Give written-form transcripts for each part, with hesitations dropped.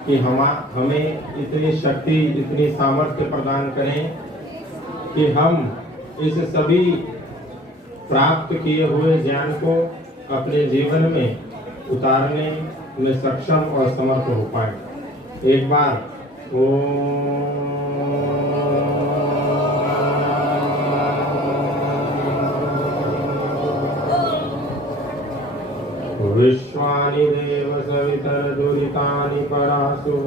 कि हमें इतनी शक्ति, इतनी सामर्थ्य प्रदान करें कि हम इस सभी प्राप्त किए हुए ज्ञान को अपने जीवन में उतारने में सक्षम और समर्थ हो पाए। एक बार विश्वानि देव सवितर्दुरितानि परासुव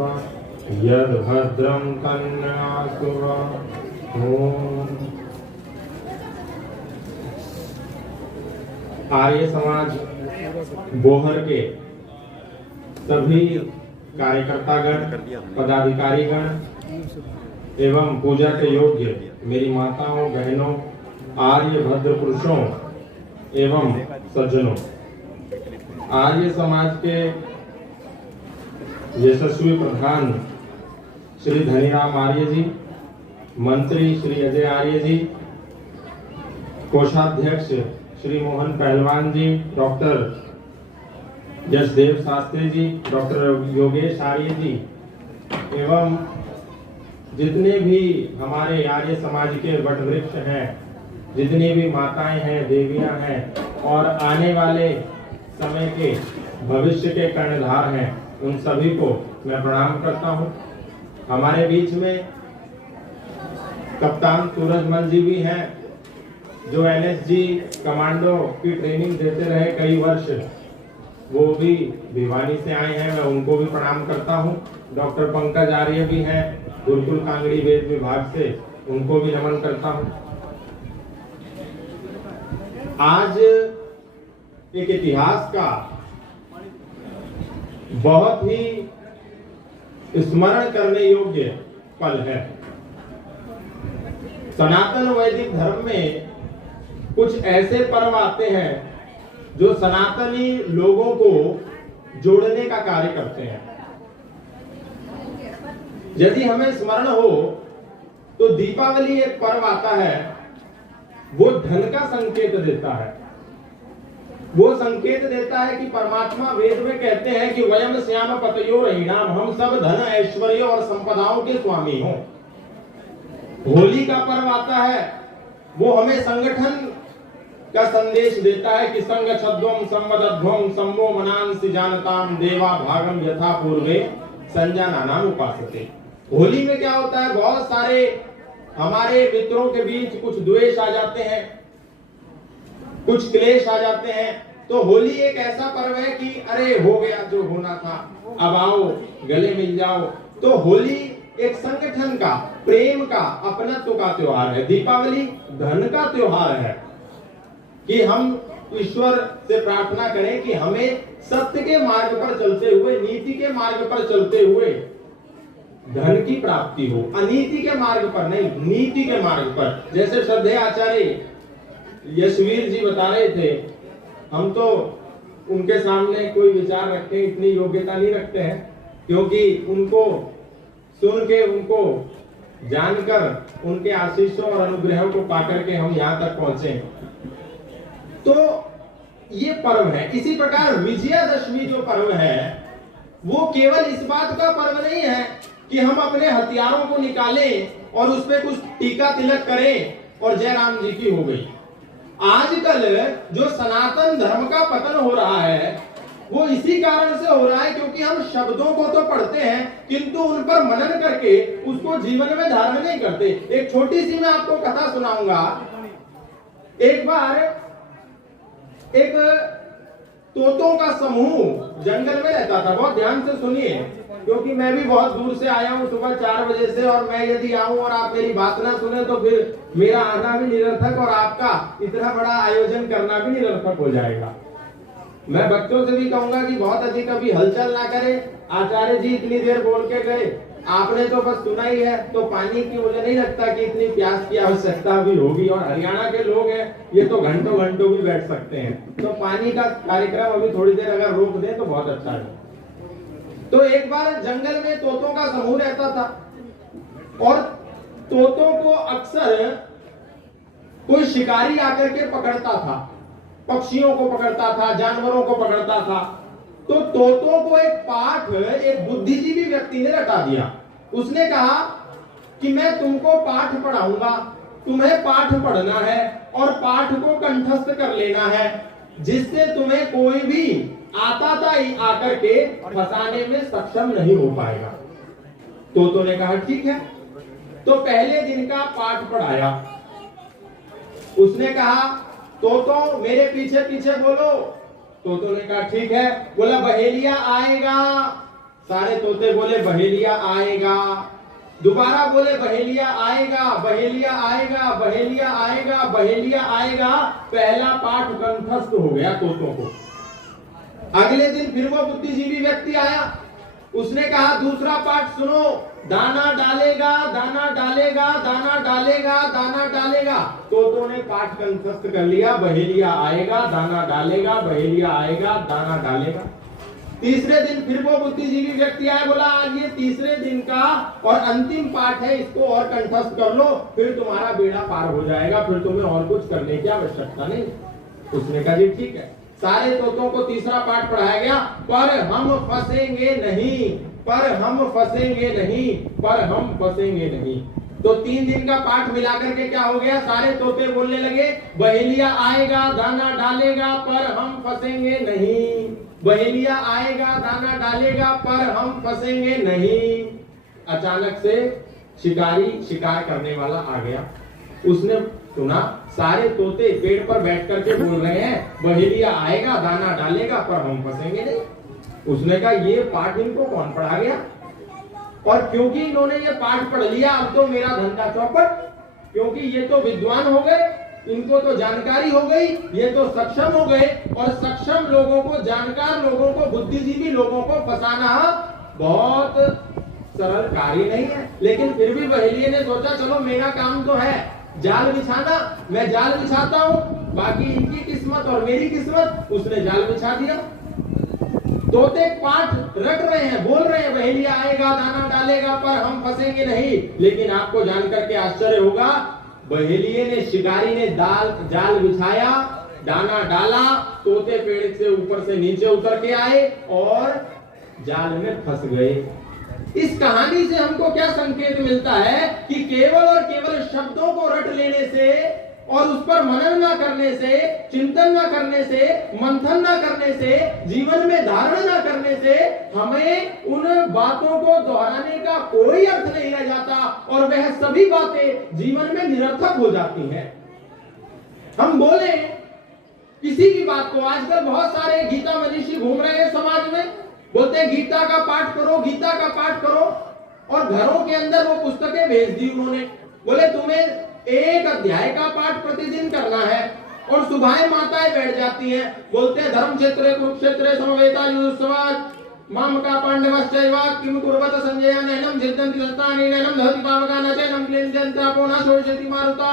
यद् भद्रं तन्नयासुव। ओम। आर्य समाज बोहर के सभी कार्यकर्तागण, पदाधिकारीगण एवं पूजा के योग्य मेरी माताओं, बहनों, आर्य भद्र पुरुषों एवं सज्जनों, आर्य समाज के यशस्वी प्रधान श्री धनीराम आर्य जी, मंत्री श्री अजय आर्य जी, कोषाध्यक्ष श्री मोहन पहलवान जी, डॉक्टर यशदेव शास्त्री जी, डॉक्टर योगेश आर्य जी एवं जितने भी हमारे आर्य समाज के वटवृक्ष हैं, जितनी भी माताएं हैं, देवियां हैं और आने वाले समय के भविष्य के कर्णधार हैं, उन सभी को मैं प्रणाम करता हूं। हमारे बीच में कप्तान सूरजमल जी भी हैं, जो एनएसजी कमांडो की ट्रेनिंग देते रहे कई वर्ष, वो भी भिवानी से आए हैं, मैं उनको भी प्रणाम करता हूं। डॉक्टर पंकज आर्य भी हैं, गुरुकुल कांगड़ी वेद विभाग से, उनको भी नमन करता हूं। आज एक इतिहास का बहुत ही स्मरण करने योग्य पल है। सनातन वैदिक धर्म में कुछ ऐसे पर्व आते हैं जो सनातनी लोगों को जोड़ने का कार्य करते हैं। यदि हमें स्मरण हो तो दीपावली एक पर्व आता है, वो धन का संकेत देता है। वो संकेत देता है कि परमात्मा वेद में कहते हैं कि वयम श्याम पतयो रहीणाम, हम सब धन, ऐश्वर्य और संपदाओं के स्वामी हों। होली का पर्व आता है, वो हमें संगठन का संदेश देता है कि संग छद्वम संवदध्वम संभो मनांसि जानताम देवा भागम यथा पूर्वे संजानानाम उपासते। होली में क्या होता है, बहुत सारे हमारे मित्रों के बीच कुछ द्वेष आ जाते हैं, कुछ क्लेश आ जाते हैं। तो होली एक ऐसा पर्व है कि अरे हो गया जो होना था, अब आओ गले मिल जाओ। तो होली एक संगठन का, प्रेम का, अपनत्व का त्योहार है। दीपावली धन का त्योहार है कि हम ईश्वर से प्रार्थना करें कि हमें सत्य के मार्ग पर चलते हुए, नीति के मार्ग पर चलते हुए धन की प्राप्ति हो, अनीति के मार्ग पर नहीं, नीति के मार्ग पर। जैसे श्रद्धेय आचार्य यशवीर जी बता रहे थे, हम तो उनके सामने कोई विचार रखते हैं, इतनी योग्यता नहीं रखते हैं, क्योंकि उनको सुन के, उनको जानकर, उनके आशीषों और अनुग्रहों को पाकर के हम यहाँ तक पहुंचे। तो ये पर्व है। इसी प्रकार विजयादशमी जो पर्व है, वो केवल इस बात का पर्व नहीं है कि हम अपने हथियारों को निकालें और उस पर कुछ टीका तिलक करें और जय राम जी की हो गई। आजकल जो सनातन धर्म का पतन हो रहा है, वो इसी कारण से हो रहा है क्योंकि हम शब्दों को तो पढ़ते हैं किंतु उन पर मनन करके उसको जीवन में धारण नहीं करते। एक छोटी सी मैं आपको कथा सुनाऊंगा। एक बार एक तोतों का समूह जंगल में रहता था। बहुत ध्यान से सुनिए, क्योंकि मैं भी बहुत दूर से आया हूँ, सुबह 4 बजे से, और मैं यदि आऊं और आप मेरी बात ना सुने तो फिर मेरा आना भी निरर्थक और आपका इतना बड़ा आयोजन करना भी निरर्थक हो जाएगा। मैं बच्चों से भी कहूंगा कि बहुत अधिक अभी हलचल ना करें। आचार्य जी इतनी देर बोल के गए, आपने तो बस सुना ही है। तो पानी की मुझे नहीं लगता कि इतनी प्यास की आवश्यकता भी होगी, और हरियाणा के लोग हैं, ये तो घंटों घंटों भी बैठ सकते हैं। तो पानी का कार्यक्रम अभी थोड़ी देर अगर रोक दें तो बहुत अच्छा है। तो एक बार जंगल में तोतों का समूह रहता था, और तोतों को अक्सर कोई शिकारी आकर के पकड़ता था, पक्षियों को पकड़ता था, जानवरों को पकड़ता था। तो तोतों को एक पाठ एक बुद्धिजीवी व्यक्ति ने रटा दिया। उसने कहा कि मैं तुमको पाठ पढ़ाऊंगा, तुम्हें पाठ पढ़ना है और पाठ को कंठस्थ कर लेना है, जिससे तुम्हें कोई भी आताताई आकर के फंसाने में सक्षम नहीं हो पाएगा। तोतों ने कहा ठीक है। तो पहले दिन का पाठ पढ़ाया। उसने कहा तोतों मेरे पीछे पीछे बोलो। तोतों ने कहा ठीक है। बोला बहेलिया आएगा। सारे तोते बोले बहेलिया आएगा। दोबारा बोले बहेलिया आएगा, बहेलिया आएगा, बहेलिया आएगा, बहेलिया आएगा। पहला पाठ कंठस्थ हो गया तोतों को। अगले दिन फिर वो बुद्धिजीवी व्यक्ति आया। उसने कहा दूसरा पाठ सुनो, दाना डालेगा, दाना डालेगा, दाना डालेगा, दाना डालेगा। तोतों ने पाठ कंठस्थ कर लिया, बहेलिया आएगा, दाना डालेगा, बहेलिया आएगा, दाना डालेगा। तीसरे दिन फिर वो बुद्धिजीवी व्यक्ति आया। बोला आज ये तीसरे दिन का और अंतिम पाठ है, इसको और कंठस्थ कर लो, फिर तुम्हारा बेड़ा पार हो जाएगा, फिर तुम्हें और कुछ करने की आवश्यकता नहीं। उसने कहा जी ठीक है। सारे तोतों को तीसरा पाठ पढ़ाया गया। पर हम फंसेंगे नहीं, पर हम फंसेंगे नहीं, पर हम फंसेंगे नहीं। तो 3 दिन का पाठ मिलाकर के क्या हो गया, सारे तोते बोलने लगे बहेलिया आएगा, दाना डालेगा, पर हम फंसेंगे नहीं। बहेलिया आएगा, दाना डालेगा, पर हम फंसेंगे नहीं। अचानक से शिकारी शिकार करने वाला आ गया। उसने सुना सारे तोते पेड़ पर बैठ करके बोल रहे हैं बहेलिया आएगा, दाना डालेगा, पर हम फंसेंगे नहीं। उसने कहा ये पाठ इनको कौन पढ़ा गया? और क्योंकि इन्होंने ये पाठ पढ़ लिया, अब तो मेरा धंधा चौपट, क्योंकि ये तो विद्वान हो गए, इनको तो जानकारी हो गई, ये तो सक्षम हो गए। और सक्षम लोगों को, जानकार लोगों को, बुद्धिजीवी लोगों को फंसाना बहुत सरल कार्य नहीं है। लेकिन फिर भी बहेलिये ने सोचा चलो मेरा काम तो है जाल बिछाना, मैं जाल बिछाता हूं, बाकी इनकी किस्मत और मेरी किस्मत। उसने जाल बिछा दिया। तोते पाठ रट रहे हैं, बोल रहे हैं बहेलिया आएगा, दाना डालेगा, पर हम फंसेंगे नहीं। लेकिन आपको जानकर के आश्चर्य होगा, बहेलिये ने, शिकारी ने जाल बिछाया, दाना डाला, तोते पेड़ से ऊपर से नीचे उतर के आए और जाल में फंस गए। इस कहानी से हमको क्या संकेत मिलता है कि केवल और केवल शब्दों को रट लेने से और उस पर मनन न करने से, चिंतन न करने से, मंथन न करने से, जीवन में धारण न करने से हमें उन बातों को दोहराने का कोई अर्थ नहीं रह जाता और वह सभी बातें जीवन में निरर्थक हो जाती हैं। हम बोले किसी भी बात को, आजकल बहुत सारे गीता मनीषी घूम रहे हैं समाज में, बोलते हैं गीता का पाठ करो, गीता का पाठ करो, और घरों के अंदर वो पुस्तकें भेज दी उन्होंने। बोले तुम्हें 1 अध्याय का पाठ प्रतिदिन करना है, और सुबह माताएं बैठ जाती हैं, बोलते हैं धर्म क्षेत्र कुरुक्षेत्र समवेता युद्धस्वाद माम का पांडवश्चैवा किम कुर्वत संजय नैनम जिद्दन्ति शस्त्राणि नैनम दहति पावका न चैनम क्लेन्द्यन्त्रापो न शोषयति मारुता।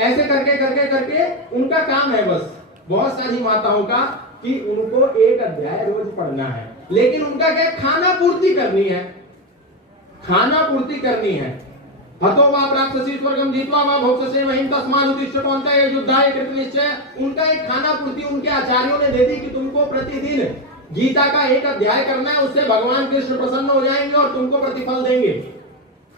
ऐसे करके करके करके उनका काम है बस, बहुत सारी माताओं का, कि उनको 1 अध्याय रोज पढ़ना है। लेकिन उनका क्या, खाना पूर्ति करनी है, खाना पूर्ति करनी है। हतो वा प्राप्तसी स्वर्गम जीत्वा वा भोक्ष्यसे महिम तस्मात् उत्तिष्ठ कौन्तेय युद्धाय कृत निश्चय। उनका एक खाना पूर्ति उनके आचार्यों ने दे दी कि तुमको प्रतिदिन गीता का 1 अध्याय करना है, उससे भगवान कृष्ण प्रसन्न हो जाएंगे और तुमको प्रतिफल देंगे।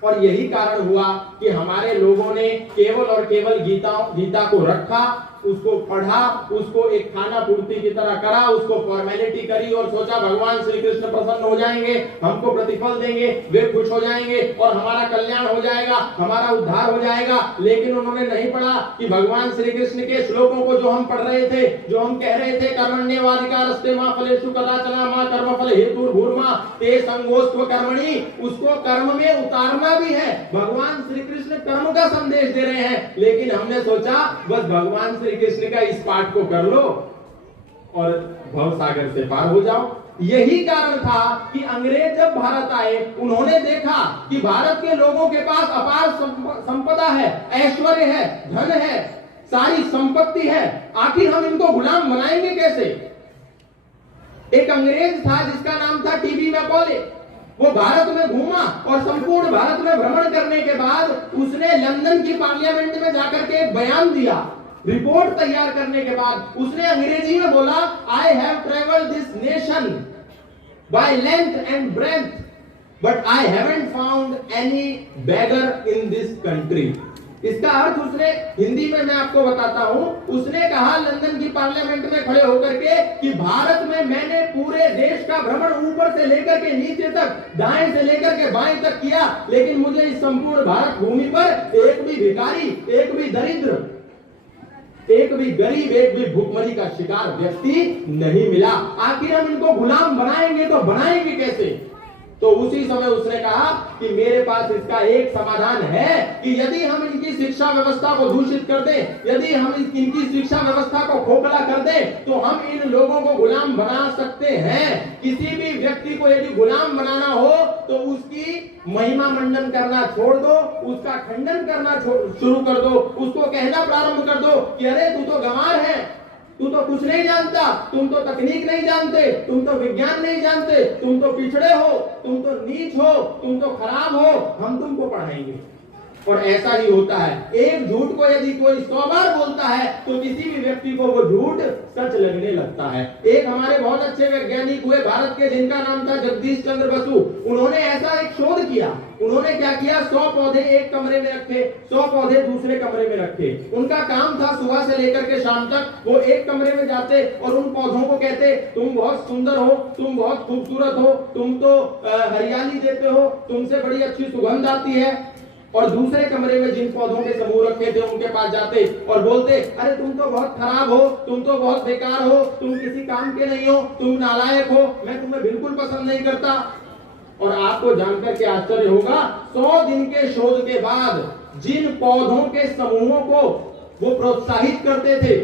और यही कारण हुआ कि हमारे लोगों ने केवल और केवल गीता को रखा, उसको पढ़ा, उसको एक खाना पूर्ति की तरह करा, उसको फॉर्मेलिटी करी और सोचा भगवान श्री कृष्ण प्रसन्न हो जाएंगे, हमको प्रतिफल देंगे, वे खुश हो जाएंगे और हमारा कल्याण हो जाएगा, हमारा उद्धार हो जाएगा। लेकिन उन्होंने नहीं पढ़ा कि भगवान श्री कृष्ण के श्लोकों को जो हम पढ़ रहे थे, जो हम कह रहे थे कर्मण्येवाधिकारस्ते मा फलेषु कदाचन मा कर्मफल हेतुर्भूर्मा ते संगोस्त्व कर्मणि, उसको कर्म में उतारना भी है। भगवान श्री कृष्ण कर्म का संदेश दे रहे हैं, लेकिन हमने सोचा बस भगवान श्री कृष्ण का इस पाठ को कर लो और भव सागर से पार हो जाओ। यही कारण था कि अंग्रेज जब भारत आए, उन्होंने देखा कि भारत के लोगों के पास अपार संपदा है, ऐश्वर्य है, धन है, सारी संपत्ति है, आखिर हम इनको गुलाम बनाएंगे कैसे? एक अंग्रेज था जिसका नाम था टीबी मैकॉले। वो भारत में घूमा और संपूर्ण भारत में भ्रमण करने के बाद उसने लंदन की पार्लियामेंट में जाकर के एक बयान दिया। रिपोर्ट तैयार करने के बाद उसने अंग्रेजी में बोला, I have travelled this nation by length and breadth but I haven't found any beggar in this country. इसका अर्थ उसने हिंदी में मैं आपको बताता हूं, उसने कहा लंदन की पार्लियामेंट में खड़े होकर के कि भारत में मैंने पूरे देश का भ्रमण ऊपर से लेकर के नीचे तक, दाएं से लेकर के बाएं तक किया, लेकिन मुझे इस संपूर्ण भारत भूमि पर एक भी भिखारी, एक भी दरिद्र, एक भी गरीब, एक भी भूखमरी का शिकार व्यक्ति नहीं मिला। आखिर हम इनको गुलाम बनाएंगे तो बनाएंगे कैसे? तो उसी समय उसने कहा कि मेरे पास इसका एक समाधान है कि यदि हम इनकी शिक्षा व्यवस्था को दूषित कर दें, यदि हम इनकी शिक्षा व्यवस्था को खोखला कर दें, तो हम इन लोगों को गुलाम बना सकते हैं। किसी भी व्यक्ति को यदि गुलाम बनाना हो तो उसकी महिमा मंडन करना छोड़ दो, उसका खंडन करना शुरू कर दो, उसको कहना प्रारंभ कर दो कि अरे तू तो गंवार है, तू तो कुछ नहीं जानता, तुम तो तकनीक नहीं जानते, तुम तो विज्ञान नहीं जानते, तुम तो पिछड़े हो, तुम तो नीच हो, तुम तो खराब हो, हम तुमको पढ़ाएंगे। और ऐसा ही होता है, एक झूठ को यदि कोई 100 बार बोलता है तो किसी भी व्यक्ति को वो झूठ सच लगने लगता है। एक हमारे बहुत अच्छे वैज्ञानिक हुए भारत के, जिनका नाम था जगदीश चंद्र बसु। उन्होंने ऐसा एक शोध किया। उन्होंने क्या किया, 100 पौधे एक कमरे में रखे, 100 पौधे दूसरे कमरे में रखे। उनका काम था सुबह से लेकर के शाम तक वो एक कमरे में जाते और उन पौधों को कहते, तुम बहुत सुंदर हो, तुम बहुत खूबसूरत हो, तुम तो हरियाली देते हो, तुमसे बड़ी अच्छी सुगंध आती है। और दूसरे कमरे में जिन पौधों के समूह रखे थे उनके पास जाते और बोलते, अरे तुम तो बहुत खराब हो, तुम तो बहुत बेकार हो, तुम किसी काम के नहीं हो, तुम नालायक हो, मैं तुम्हें बिल्कुल पसंद नहीं करता। और आपको जानकर के आश्चर्य होगा, 100 दिन के शोध के बाद जिन पौधों के समूहों को वो प्रोत्साहित करते थे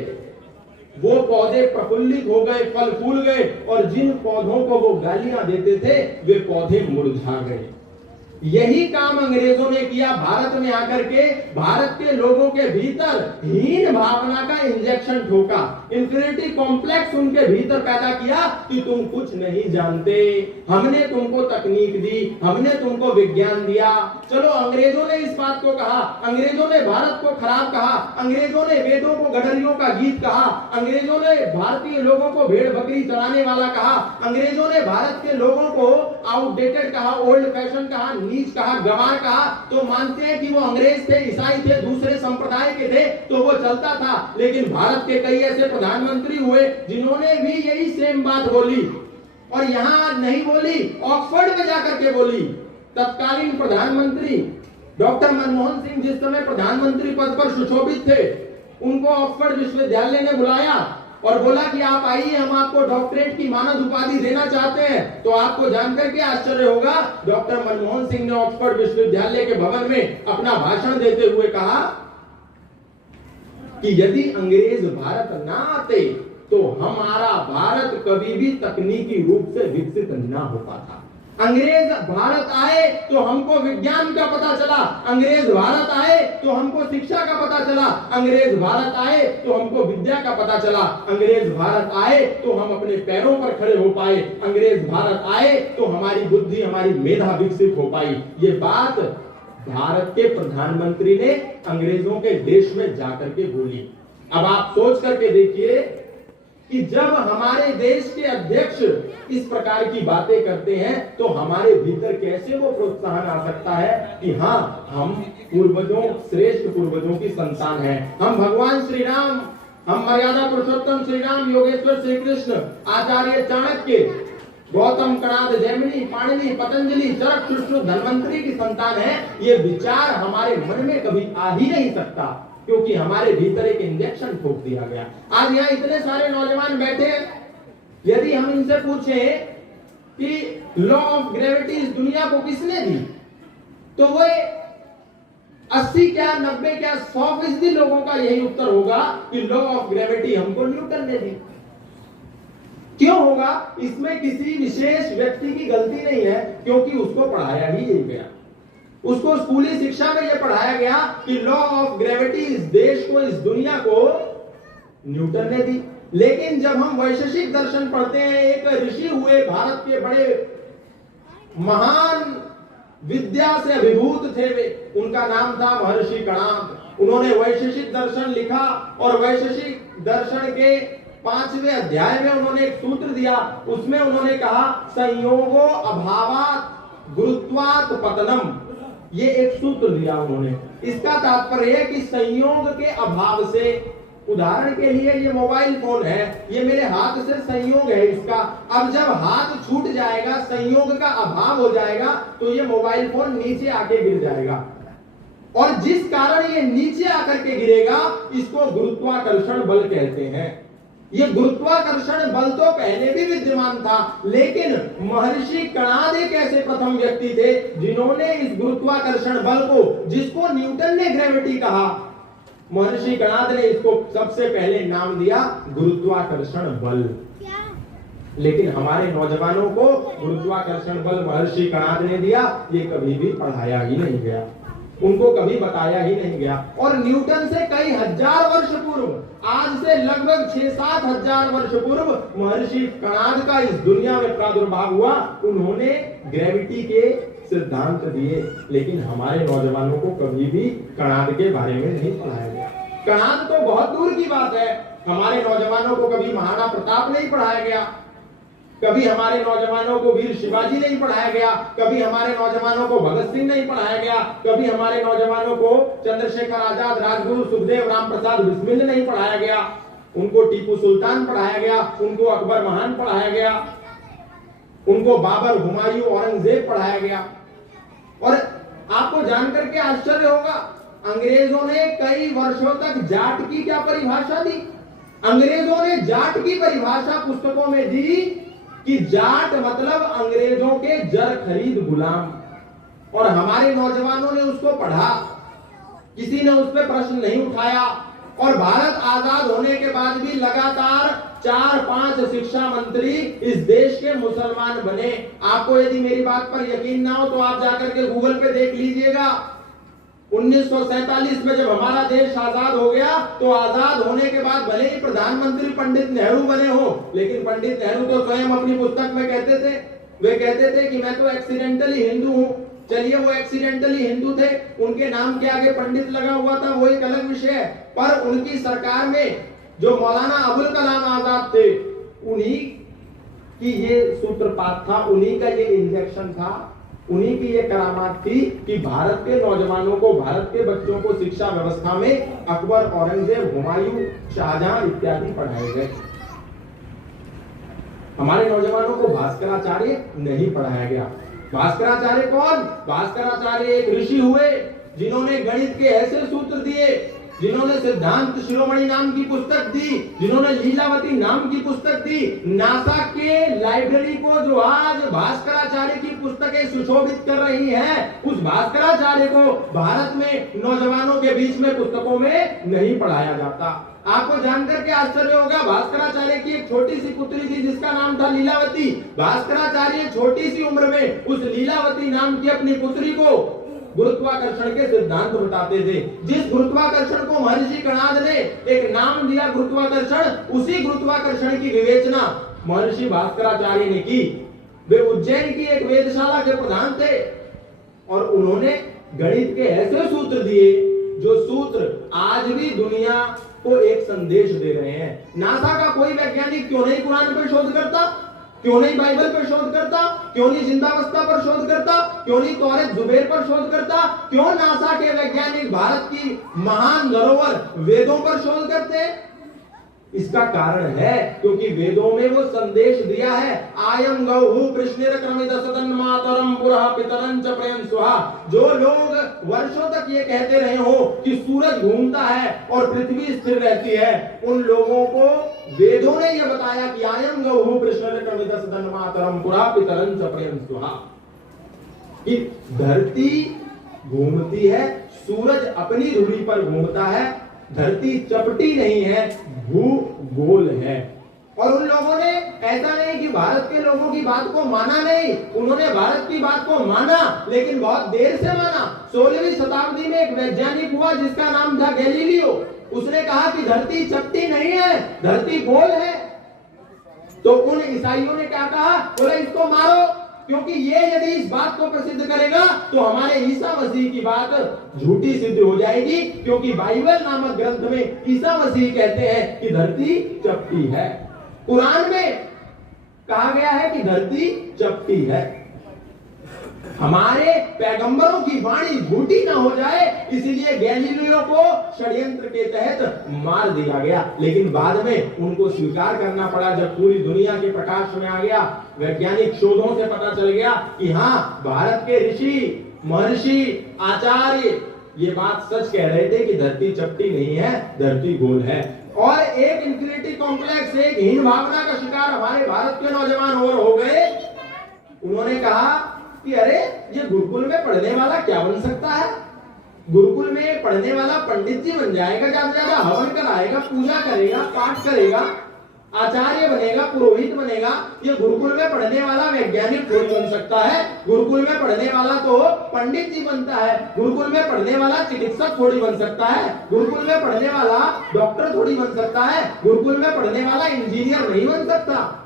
वो पौधे प्रफुल्लित हो गए, फल फूल गए, और जिन पौधों को वो गालियां देते थे वे पौधे मुरझा गए। यही काम अंग्रेजों ने किया भारत में आकर के, भारत के लोगों के भीतर हीन भावना का इंजेक्शन ठोका, इंफीरियरिटी कॉम्प्लेक्स उनके भीतर पैदा किया कि तुम कुछ नहीं जानते, हमने तुमको तकनीक दी, हमने तुमको विज्ञान दिया। चलो अंग्रेजों ने इस बात को कहा, अंग्रेजों ने भारत को खराब कहा, अंग्रेजों ने वेदों को गडरियों का गीत कहा, अंग्रेजों ने भारतीय लोगों को भेड़ बकरी चराने वाला कहा, अंग्रेजों ने भारत के लोगों को आउटडेटेड कहा, ओल्ड फैशन कहा, नीच कहा, गंवार कहा। तो मानते हैं कि वो अंग्रेज थे, ईसाई थे, दूसरे संप्रदाय के थे, तो वो चलता था। लेकिन भारत के कई ऐसे प्रधानमंत्री हुए जिन्होंने भी यही सेम बात बोली, और यहां नहीं बोली, ऑक्सफोर्ड में जाकर के बोली। तत्कालीन प्रधानमंत्री डॉक्टर मनमोहन सिंह जिस समय प्रधानमंत्री पद पर सुशोभित थे, उनको ऑक्सफोर्ड विश्वविद्यालय ने बुलाया और बोला कि आप आइए, हम आपको डॉक्टरेट की मानद उपाधि देना चाहते हैं। तो आपको जानकर के आश्चर्य होगा, डॉक्टर मनमोहन सिंह ने ऑक्सफोर्ड विश्वविद्यालय के भवन में अपना भाषण देते हुए कहा कि यदि अंग्रेज भारत ना आते तो हमारा भारत कभी भी तकनीकी रूप से विकसित ना हो पाता। अंग्रेज भारत आए तो हमको विज्ञान का पता चला, अंग्रेज भारत आए तो हमको शिक्षा का पता चला, अंग्रेज भारत आए तो हमको विद्या का पता चला, अंग्रेज भारत आए तो हम अपने पैरों पर खड़े हो पाए, अंग्रेज भारत आए तो हमारी बुद्धि, हमारी मेधा विकसित हो पाई। ये बात भारत के प्रधानमंत्री ने अंग्रेजों के देश में जाकर के बोली। अब आप सोच करके देखिए कि जब हमारे देश के अध्यक्ष इस प्रकार की बातें करते हैं तो हमारे भीतर कैसे वो प्रोत्साहन आ सकता है कि हाँ, हम पूर्वजों, श्रेष्ठ पूर्वजों की संतान हैं, हम भगवान श्री राम, हम मर्यादा पुरुषोत्तम श्री राम, योगेश्वर श्री कृष्ण, आचार्य चाणक्य, गौतम, कणाद, जैमिनी, पाणिनि, पतंजलि, चरक, सुश्रुत, धन्वंतरी की संतान है। ये विचार हमारे मन में कभी आ ही नहीं सकता, क्योंकि हमारे भीतर एक इंजेक्शन ठोक दिया गया। आज यहाँ इतने सारे नौजवान बैठे, यदि हम इनसे पूछें कि लॉ ऑफ ग्रेविटी इस दुनिया को किसने दी, तो वो 80 क्या 90 क्या 100% लोगों का यही उत्तर होगा कि लॉ ऑफ ग्रेविटी हमको न्यूटन ने दी। क्यों होगा? इसमें किसी विशेष व्यक्ति की गलती नहीं है, क्योंकि उसको पढ़ाया ही यही गया, उसको स्कूली शिक्षा में यह पढ़ाया गया कि लॉ ऑफ ग्रेविटी इस देश को, इस दुनिया को न्यूटन ने दी। लेकिन जब हम वैशेषिक दर्शन पढ़ते हैं, एक ऋषि हुए भारत के बड़े महान विद्या से अभिभूत थे वे, उनका नाम था महर्षि कणाद। उन्होंने वैशेषिक दर्शन लिखा और वैशेषिक दर्शन के 5वें अध्याय में उन्होंने एक सूत्र दिया। उसमें उन्होंने कहा संयोगो अभावात गुरुत्वात् पतनम, ये एक सूत्र दिया उन्होंने। इसका तात्पर्य है कि संयोग के अभाव से, उदाहरण के लिए ये मोबाइल फोन है, ये मेरे हाथ से संयोग है इसका, अब जब हाथ छूट जाएगा, संयोग का अभाव हो जाएगा, तो ये मोबाइल फोन नीचे आके गिर जाएगा, और जिस कारण ये नीचे आकर के गिरेगा इसको गुरुत्वाकर्षण बल कहते हैं। ये गुरुत्वाकर्षण बल तो पहले भी विद्यमान था, लेकिन महर्षि कणाद एक ऐसे प्रथम व्यक्ति थे जिन्होंने इस गुरुत्वाकर्षण बल को, जिसको न्यूटन ने ग्रेविटी कहा, महर्षि कणाद ने इसको सबसे पहले नाम दिया गुरुत्वाकर्षण बल। लेकिन हमारे नौजवानों को गुरुत्वाकर्षण बल महर्षि कणाद ने दिया, ये कभी भी पढ़ाया ही नहीं गया, उनको कभी बताया ही नहीं गया। और न्यूटन से कई हजार वर्ष पूर्व, आज से लगभग 6-7 हजार वर्ष पूर्व महर्षि कणाद का इस दुनिया में प्रादुर्भाव हुआ। उन्होंने ग्रेविटी के सिद्धांत दिए, लेकिन हमारे नौजवानों को कभी भी कणाद के बारे में नहीं पढ़ाया गया। कणाद तो बहुत दूर की बात है, हमारे नौजवानों को कभी महाराणा प्रताप नहीं पढ़ाया गया, कभी हमारे नौजवानों को वीर शिवाजी नहीं पढ़ाया गया, कभी हमारे नौजवानों को भगत सिंह नहीं पढ़ाया गया, कभी हमारे नौजवानों को चंद्रशेखर आजाद, राजगुरु सुखदेव, राम प्रसाद बिस्मिल नहीं पढ़ाया गया, उनको टीपू सुल्तान पढ़ाया गया, उनको अकबर महान पढ़ाया गया, उनको बाबर, हुमायूं, औरंगजेब पढ़ाया गया। और आपको जानकर के आश्चर्य होगा, अंग्रेजों ने कई वर्षों तक जाट की क्या परिभाषा दी? अंग्रेजों ने जाट की परिभाषा पुस्तकों में दी कि जाट मतलब अंग्रेजों के जर खरीद गुलाम, और हमारे नौजवानों ने उसको पढ़ा, किसी ने उस पर प्रश्न नहीं उठाया। और भारत आजाद होने के बाद भी लगातार 4-5 शिक्षा मंत्री इस देश के मुसलमान बने। आपको यदि मेरी बात पर यकीन ना हो तो आप जाकर के गूगल पे देख लीजिएगा। 1947 में जब हमारा देश आजाद हो गया, तो आजाद होने के बाद भले ही प्रधानमंत्री पंडित नेहरू बने हो, लेकिन पंडित नेहरू तो स्वयं अपनी पुस्तक में कहते थे, वे कहते थे कि मैं तो एक्सीडेंटली हिंदू हूं। चलिए, वो एक्सीडेंटली हिंदू थे, उनके नाम के आगे पंडित लगा हुआ था, वो एक अलग विषय है। पर उनकी सरकार में जो मौलाना अबुल कलाम आजाद थे, उन्हीं की ये सूत्रपात था, उन्हीं का ये इंजेक्शन था, उन्हीं की ये करामात थी कि भारत के नौजवानों को, भारत के बच्चों को शिक्षा व्यवस्था में अकबर, औरंगजेब, हुमायूं, शाहजहां इत्यादि पढ़ाए गए। हमारे नौजवानों को भास्कराचार्य नहीं पढ़ाया गया। भास्कराचार्य कौन? भास्कराचार्य एक ऋषि हुए जिन्होंने गणित के ऐसे सूत्र दिए, जिन्होंने सिद्धांत शिरोमणि नाम की पुस्तक दी, जिन्होंने लीलावती नाम की पुस्तक दी। नासा के लाइब्रेरी को जो आज भास्कराचार्य की पुस्तकें सुशोभित कर रही हैं, उस भास्कराचार्य को भारत में नौजवानों के बीच में पुस्तकों में नहीं पढ़ाया जाता। आपको जानकर के आश्चर्य होगा, भास्कराचार्य की एक छोटी सी पुत्री थी जिसका नाम था लीलावती। भास्कराचार्य छोटी सी उम्र में उस लीलावती नाम की अपनी पुत्री को गुरुत्वाकर्षण के सिद्धांत बताते थे। जिस गुरुत्वाकर्षण को महर्षि कणाद ने एक नाम दिया गुरुत्वाकर्षण, उसी गुरुत्वाकर्षण की विवेचना महर्षि भास्कराचार्य ने की। वे उज्जैन की एक वेधशाला के प्रधान थे और उन्होंने गणित के ऐसे सूत्र दिए जो सूत्र आज भी दुनिया को एक संदेश दे रहे हैं। नासा का कोई वैज्ञानिक क्यों नहीं कुरान पर शोध करता? क्यों नहीं बाइबल पर शोध करता? क्यों नहीं जिंदावस्था पर शोध करता? क्यों नहीं तौरेत जुबैर पर शोध करता? क्यों नासा के वैज्ञानिक भारत की महान धरोहर वेदों पर शोध करते हैं? इसका कारण है क्योंकि वेदों में वो संदेश दिया है, आयम गौहु कृष्णेर क्रमित सदन मातरम पुरः पितरं च प्रयं स्वाहा। जो लोग वर्षों तक ये कहते रहे हो कि सूरज घूमता है और पृथ्वी स्थिर रहती है, उन लोगों को वेदों ने यह बताया कि आयम गौहु कृष्णेर क्रमित सदन मातरम पुरः पितरं च प्रयं स्वाहा, कि धरती घूमती है, सूरज अपनी धुरी पर घूमता है, धरती चपटी नहीं है, भू गोल है। और उन लोगों ने ऐसा नहीं कि भारत के लोगों की बात को माना नहीं, उन्होंने भारत की बात को माना, लेकिन बहुत देर से माना। 16वीं शताब्दी में एक वैज्ञानिक हुआ जिसका नाम था गैलीलियो। उसने कहा कि धरती चपटी नहीं है, धरती गोल है। तो उन ईसाइयों ने क्या कहा? बोले इसको मारो, क्योंकि ये यदि इस बात को प्रसिद्ध करेगा तो हमारे ईसा मसीह की बात झूठी सिद्ध हो जाएगी, क्योंकि बाइबल नामक ग्रंथ में ईसा मसीह कहते हैं कि धरती चपटी है। कुरान में कहा गया है कि धरती चपटी है। हमारे पैगंबरों की वाणी झूठी ना हो जाए, इसीलिए गैलीलियो को षड्यंत्र के तहत मार दिया गया, लेकिन बाद में उनको स्वीकार करना पड़ा। जब पूरी दुनिया के प्रकाश में आ गया, वैज्ञानिक शोधों से पता चल गया कि हाँ, भारत के ऋषि, महर्षि, आचार्य ये बात सच कह रहे थे कि धरती चपटी नहीं है, धरती गोल है। और एक इंफिनिटी कॉम्प्लेक्स, एक हीन भावना का शिकार हमारे भारत के नौजवान और हो गए। उन्होंने कहा कि अरे ये गुरुकुल में पढ़ने वाला क्या बन सकता है, गुरुकुल में पढ़ने वाला पंडित जी बन जाएगा, ज्यादा ज्यादा हवन कराएगा, पूजा करेगा, पाठ करेगा, आचार्य बनेगा, पुरोहित बनेगा। ये गुरुकुल में पढ़ने वाला वैज्ञानिक थोड़ी बन सकता है, गुरुकुल में पढ़ने वाला तो पंडित जी बनता है, गुरुकुल में पढ़ने वाला चिकित्सक थोड़ी बन सकता है, गुरुकुल में पढ़ने वाला डॉक्टर थोड़ी बन सकता है, गुरुकुल में पढ़ने वाला इंजीनियर नहीं बन सकता।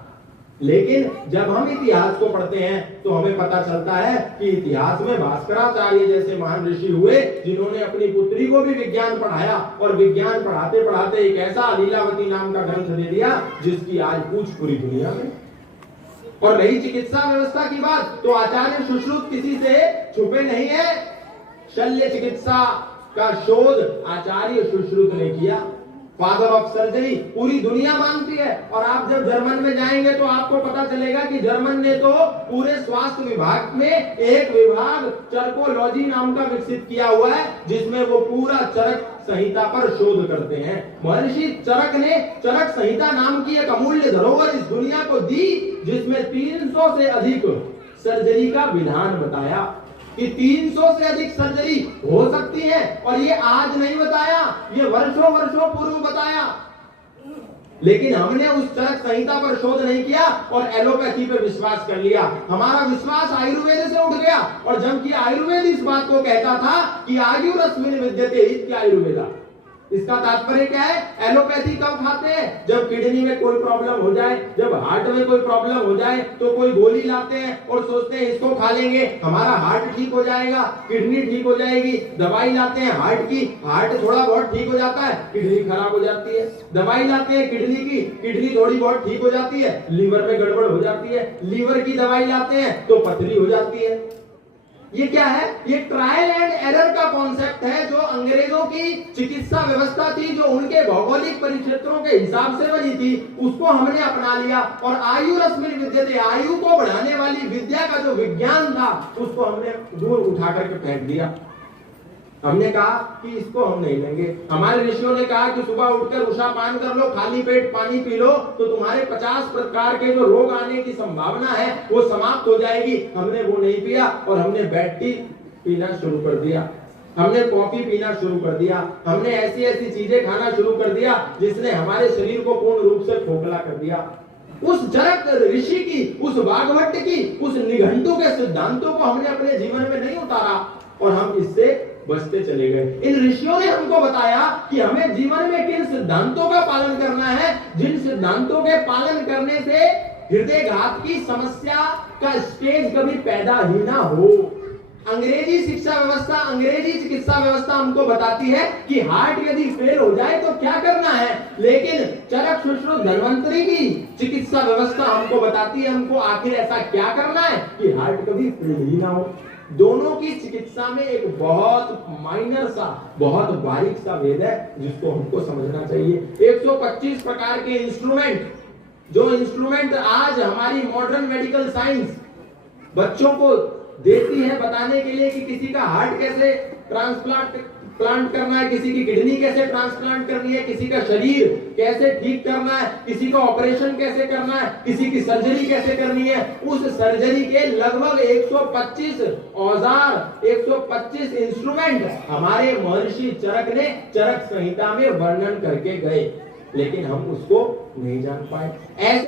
लेकिन जब हम इतिहास को पढ़ते हैं तो हमें पता चलता है कि इतिहास में भास्कराचार्य जैसे महान ऋषि हुए, जिन्होंने अपनी पुत्री को भी विज्ञान पढ़ाया, और विज्ञान पढ़ाते पढ़ाते एक ऐसा लीलावती नाम का ग्रंथ दे दिया जिसकी आज पूछ पूरी दुनिया में। और रही चिकित्सा व्यवस्था की बात, तो आचार्य सुश्रुत किसी से छुपे नहीं है। शल्य चिकित्सा का शोध आचार्य सुश्रुत ने किया। फादर ऑफ सर्जरी पूरी दुनिया मानती है। और आप जब जर्मन में जाएंगे तो आपको पता चलेगा कि जर्मन ने तो पूरे स्वास्थ्य विभाग में एक विभाग चरकोलॉजी नाम का विकसित किया हुआ है, जिसमें वो पूरा चरक संहिता पर शोध करते हैं। महर्षि चरक ने चरक संहिता नाम की एक अमूल्य धरोहर इस दुनिया को दी, जिसमें 300 से अधिक सर्जरी का विधान बताया कि 300 से अधिक सर्जरी हो सकती है। और ये आज नहीं बताया, ये वर्षों वर्षों पूर्व बताया। लेकिन हमने उस चरक संहिता पर शोध नहीं किया और एलोपैथी पर विश्वास कर लिया। हमारा विश्वास आयुर्वेद से उठ गया। और जबकि आयुर्वेद इस बात को कहता था कि आयुरस्मिन् विद्यते इत्यायुर्वेदा। इसका तात्पर्य क्या है? एलोपैथी कब खाते हैं? जब किडनी में कोई प्रॉब्लम हो जाए, जब हार्ट में कोई प्रॉब्लम हो जाए तो कोई गोली लाते हैं और सोचते हैं इसको खा लेंगे हमारा हार्ट ठीक हो जाएगा, किडनी ठीक हो जाएगी। दवाई लाते हैं हार्ट की, हार्ट थोड़ा बहुत ठीक हो जाता है, किडनी खराब हो जाती है। दवाई लाते हैं किडनी की, किडनी थोड़ी बहुत ठीक हो जाती है, लीवर में गड़बड़ हो जाती है। लीवर की दवाई लाते हैं तो पथरी हो जाती है। ये क्या है? ये ट्रायल एंड एरर का कॉन्सेप्ट है, जो अंग्रेजों की चिकित्सा व्यवस्था थी, जो उनके भौगोलिक परिक्षेत्रों के हिसाब से बनी थी, उसको हमने अपना लिया। और आयुरस्मिन् विद्यते, आयु को बढ़ाने वाली विद्या का जो विज्ञान था, उसको हमने दूर उठा करके फेंक दिया। हमने कहा कि इसको हम नहीं लेंगे। हमारे ऋषियों ने कहा कि सुबह उठकर उषा पान कर लो, खाली पेट पानी पी लो, तो तुम्हारे 50 प्रकार के जो रोग आने की संभावना है वो समाप्त हो जाएगी। हमने वो नहीं पिया और हमने बेड टी पीना शुरू कर दिया, हमने कॉफी पीना शुरू कर दिया, हमने ऐसी ऐसी चीजें खाना शुरू कर दिया जिसने हमारे शरीर को पूर्ण रूप से खोखला कर दिया। उस चरक ऋषि की, उस वाग्भट की, उस निघंटु के सिद्धांतों को हमने अपने जीवन में नहीं उतारा और हम इससे बचते चले गए। इन ऋषियों ने हमको बताया कि हमें जीवन में किन सिद्धांतों का पालन करना है, जिन सिद्धांतों के पालन करने से हृदयघात की समस्या का स्टेज कभी पैदा ही ना हो। अंग्रेजी शिक्षा व्यवस्था, अंग्रेजी चिकित्सा व्यवस्था हमको बताती है कि हार्ट यदि फेल हो जाए तो क्या करना है, लेकिन चरक सुश्रुत धन्वंतरी की चिकित्सा व्यवस्था हमको बताती है हमको आखिर ऐसा क्या करना है कि हार्ट कभी फेल ही ना हो। दोनों की चिकित्सा में एक बहुत माइनर सा, बहुत बारीक सा भेद है जिसको हमको समझना चाहिए। 125 प्रकार के इंस्ट्रूमेंट, जो इंस्ट्रूमेंट आज हमारी मॉडर्न मेडिकल साइंस बच्चों को देती है बताने के लिए कि किसी का हार्ट कैसे प्लांट करना है, किसी की किडनी कैसे ट्रांसप्लांट करनी है, किसी का शरीर कैसे ठीक करना है, किसी का ऑपरेशन कैसे करना है, किसी की सर्जरी कैसे करनी है, उस सर्जरी के लगभग 125 औजार, 125 इंस्ट्रूमेंट हमारे महर्षि चरक ने चरक संहिता में वर्णन करके गए, लेकिन हम उसको नहीं जान पाए। ऐसे